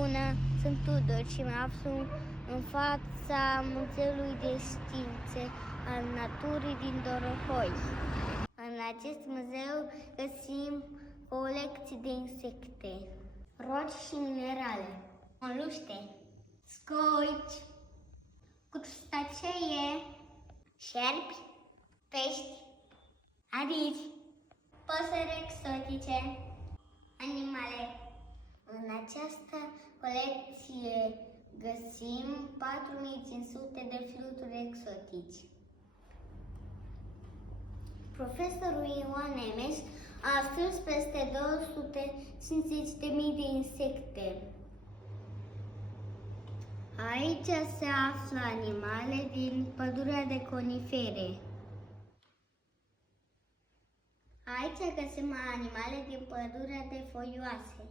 Bună, sunt Tudor și mă aflu în fața Muzeului de Științe al Naturii din Dorohoi. În acest muzeu găsim colecții de insecte, roci și minerale, moluște, scoici, crustacee, șerpi, pești, arici, păsări exotice, animale. În această colecție găsim 4500 de fluturi exotici. Profesorul Ioan Nemes a strâns peste 250.000 de insecte. Aici se află animale din pădurea de conifere. Aici găsim animale din pădurea de foioase.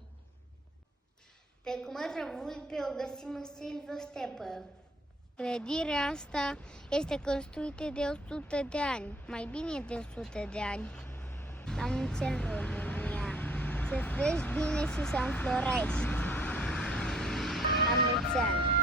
Pe cumătra vulpe o găsim în silvostepă. Clădirea asta este construită de 100 de ani, mai bine de 100 de ani. La mulți ani, România! Să trăiești bine și să înflorești! La mulți ani!